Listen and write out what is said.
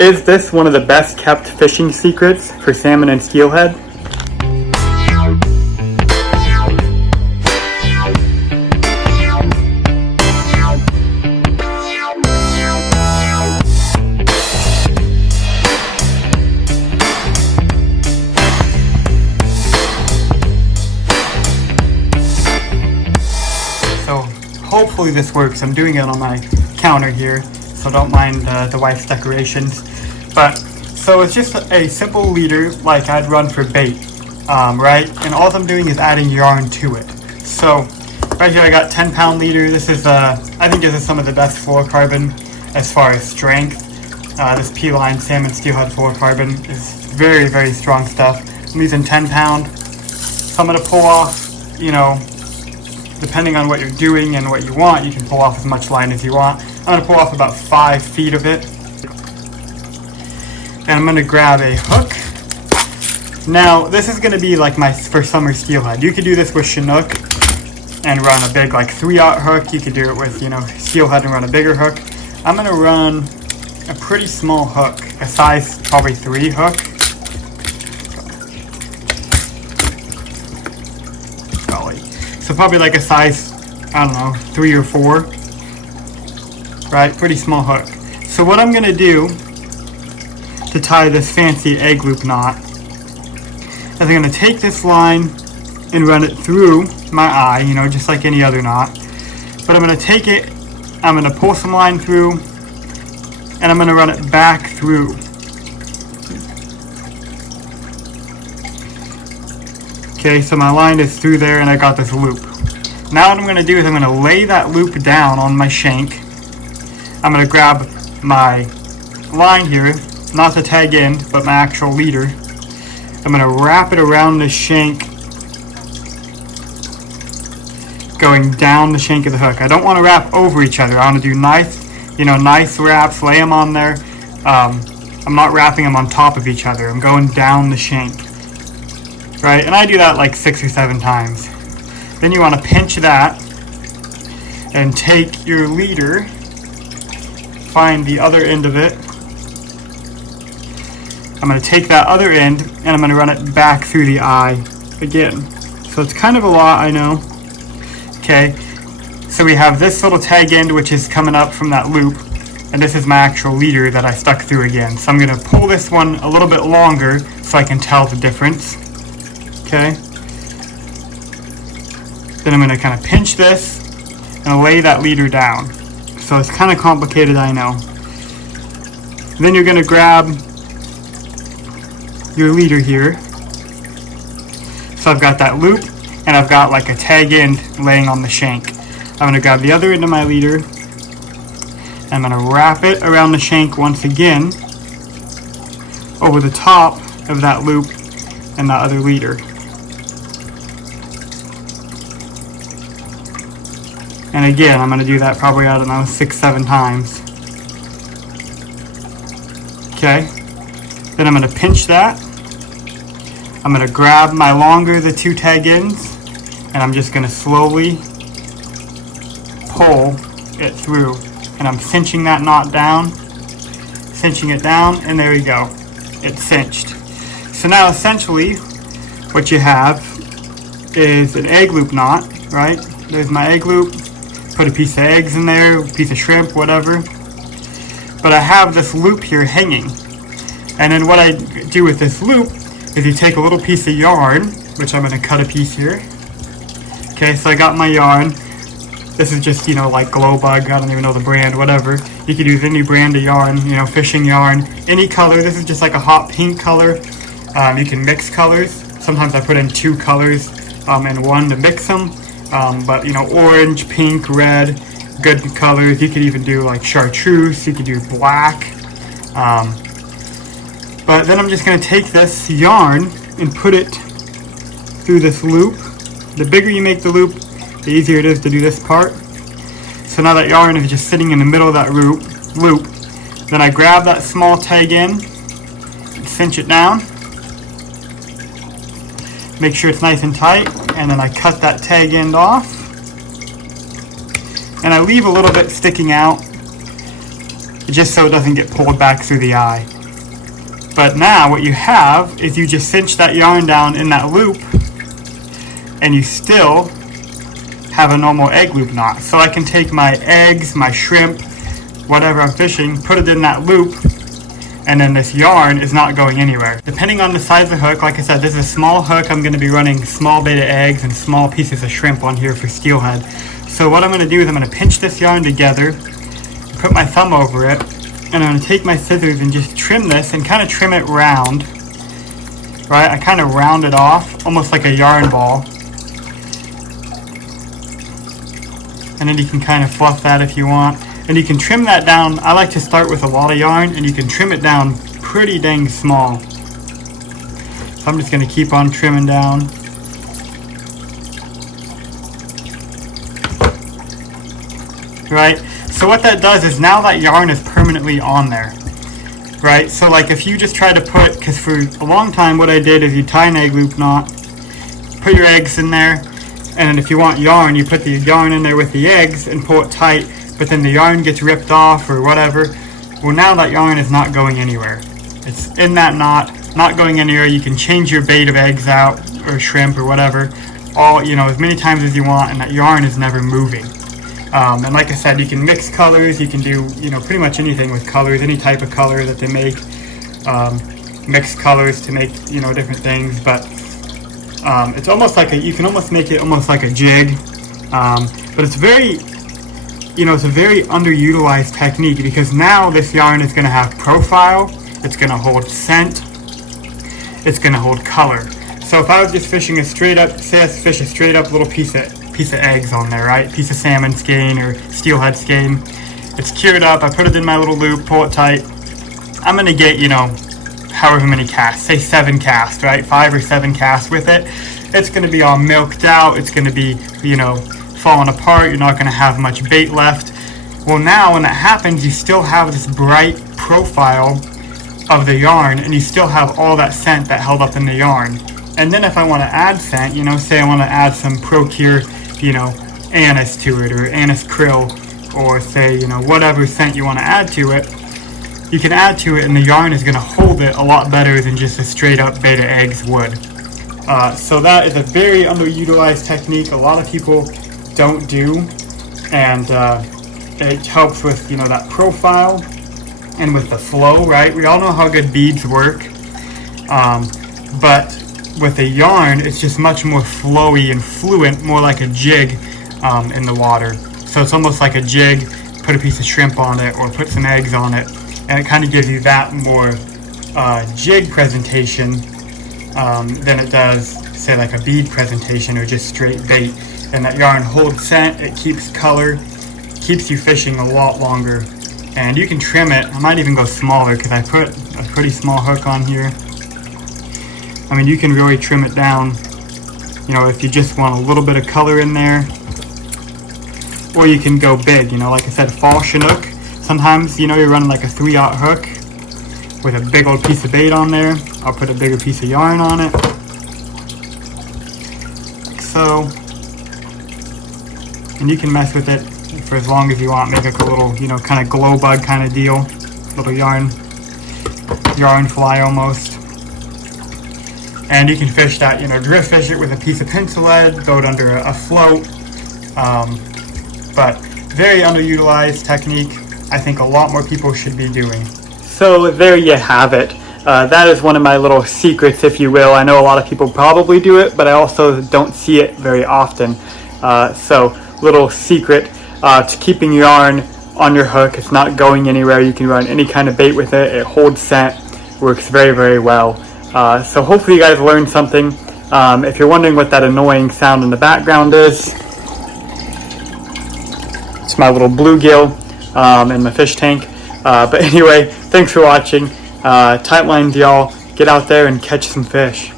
Is this one of the best kept fishing secrets for salmon and steelhead? So hopefully this works. I'm doing it on my counter here, so don't mind the wife's decorations. But so it's just a simple leader like I'd run for bait, right? And all I'm doing is adding yarn to it. So right here I got 10-pound leader. This is I think this is some of the best fluorocarbon as far as strength. This P-line salmon steelhead fluorocarbon is very, very strong stuff. I'm using 10-pound. So I'm gonna pull off, you know, depending on what you're doing and what you want, you can pull off as much line as you want. I'm going to pull off about 5 feet of it. And I'm going to grab a hook. Now, this is going to be like my for summer steelhead. You could do this with Chinook and run a big like 3/0 hook. You could do it with, you know, steelhead and run a bigger hook. I'm going to run a pretty small hook, a size probably 3 hook. So probably like a size, I don't know, 3 or 4, right? Pretty small hook. So what I'm gonna do to tie this fancy egg loop knot is I'm gonna take this line and run it through my eye, you know, just like any other knot. But I'm gonna take it, I'm gonna pull some line through, and I'm gonna run it back through. Okay, so my line is through there and I got this loop. Now what I'm going to do is I'm going to lay that loop down on my shank. I'm going to grab my line here, not the tag end, but my actual leader. I'm going to wrap it around the shank, going down the shank of the hook. I don't want to wrap over each other. I want to do nice, you know, nice wraps, lay them on there. I'm not wrapping them on top of each other. I'm going down the shank. Right, and I do that like 6 or 7 times. Then you want to pinch that and take your leader, find the other end of it. I'm going to take that other end and I'm going to run it back through the eye again. So it's kind of a lot, I know. Okay, so we have this little tag end which is coming up from that loop, and this is my actual leader that I stuck through again. So I'm going to pull this one a little bit longer so I can tell the difference. Okay, then I'm going to kind of pinch this and lay that leader down. So it's kind of complicated, I know. Then you're going to grab your leader here. So I've got that loop and I've got like a tag end laying on the shank. I'm going to grab the other end of my leader. I'm going to wrap it around the shank once again over the top of that loop and that other leader. And again, I'm going to do that probably, I don't know, 6-7 times. Okay. Then I'm going to pinch that. I'm going to grab my longer, the 2 tag ends, and I'm just going to slowly pull it through. And I'm cinching that knot down, cinching it down, and there we go. It's cinched. So now essentially what you have is an egg loop knot, right? There's my egg loop. Put a piece of eggs in there, a piece of shrimp, whatever. But I have this loop here hanging. And then what I do with this loop is you take a little piece of yarn, which I'm going to cut a piece here. Okay, so I got my yarn. This is just, you know, like Glow Bug, I don't even know the brand, whatever. You could use any brand of yarn, you know, fishing yarn, any color. This is just like a hot pink color. You can mix colors. Sometimes I put in 2 colors in one to mix them. But you know, orange, pink, red, good colors. You could even do like chartreuse, you could do black. But then I'm just going to take this yarn and put it through this loop. The bigger you make the loop, the easier it is to do this part. So now that yarn is just sitting in the middle of that loop. Then I grab that small tag end and cinch it down. Make sure it's nice and tight, and then I cut that tag end off. And I leave a little bit sticking out just so it doesn't get pulled back through the eye. But now what you have is you just cinch that yarn down in that loop, and you still have a normal egg loop knot. So I can take my eggs, my shrimp, whatever I'm fishing, put it in that loop, and then this yarn is not going anywhere. Depending on the size of the hook, like I said, this is a small hook. I'm going to be running small beta eggs and small pieces of shrimp on here for steelhead. So what I'm going to do is I'm going to pinch this yarn together, put my thumb over it, and I'm going to take my scissors and just trim this and kind of trim it round. Right? I kind of round it off, almost like a yarn ball. And then you can kind of fluff that if you want. And you can trim that down. I like to start with a lot of yarn, and you can trim it down pretty dang small. So I'm just going to keep on trimming down. Right? So what that does is now that yarn is permanently on there. Right? So like if you just try to put, because for a long time what I did is you tie an egg loop knot, put your eggs in there, and then if you want yarn, you put the yarn in there with the eggs and pull it tight, but then the yarn gets ripped off or whatever. Well, now that yarn is not going anywhere. It's in that knot, not going anywhere. You can change your bait of eggs out or shrimp or whatever, all, you know, as many times as you want, and that yarn is never moving. And like I said, you can mix colors. You can do, you know, pretty much anything with colors, any type of color that they make. Mix colors to make, you know, different things, but it's almost like you can almost make it almost like a jig, but it's very, you know, it's a very underutilized technique, because now this yarn is going to have profile, it's going to hold scent, it's going to hold color. So if I was just fishing a straight up, say I fish a straight up little piece of eggs on there, right? Piece of salmon skein or steelhead skein. It's cured up, I put it in my little loop, pull it tight. I'm going to get, you know, however many casts, say 7 casts, right? 5 or 7 casts with it. It's going to be all milked out, it's going to be, you know, falling apart, you're not going to have much bait left. Well, now when that happens, you still have this bright profile of the yarn, and you still have all that scent that held up in the yarn. And then if I want to add scent, you know, say I want to add some Procure, you know, anise to it, or anise krill, or say, you know, whatever scent you want to add to it, you can add to it, and the yarn is going to hold it a lot better than just a straight up beta eggs would. So that is a very underutilized technique. A lot of people don't do, and it helps with, you know, that profile and with the flow, right? We all know how good beads work, but with a yarn, it's just much more flowy and fluent, more like a jig in the water. So it's almost like a jig, put a piece of shrimp on it or put some eggs on it, and it kind of gives you that more jig presentation than it does, say, like a bead presentation or just straight bait. And that yarn holds scent, it keeps color, keeps you fishing a lot longer. And you can trim it. I might even go smaller because I put a pretty small hook on here. I mean, you can really trim it down, you know, if you just want a little bit of color in there. Or you can go big, you know, like I said, fall Chinook. Sometimes, you know, you're running like a 3/0 hook with a big old piece of bait on there. I'll put a bigger piece of yarn on it. Like so. And you can mess with it for as long as you want. Make like a little, you know, kind of glow bug kind of deal. Little yarn fly almost. And you can fish that, you know, drift fish it with a piece of pencil lead, throw it under a float. But very underutilized technique. I think a lot more people should be doing. So there you have it. That is one of my little secrets, if you will. I know a lot of people probably do it, but I also don't see it very often. So little secret to keeping yarn on your hook. It's not going anywhere. You can run any kind of bait with it. It holds scent. Works very, very well. So hopefully you guys learned something. If you're wondering what that annoying sound in the background is, it's my little bluegill in my fish tank. But anyway, thanks for watching. Tight lines, y'all. Get out there and catch some fish.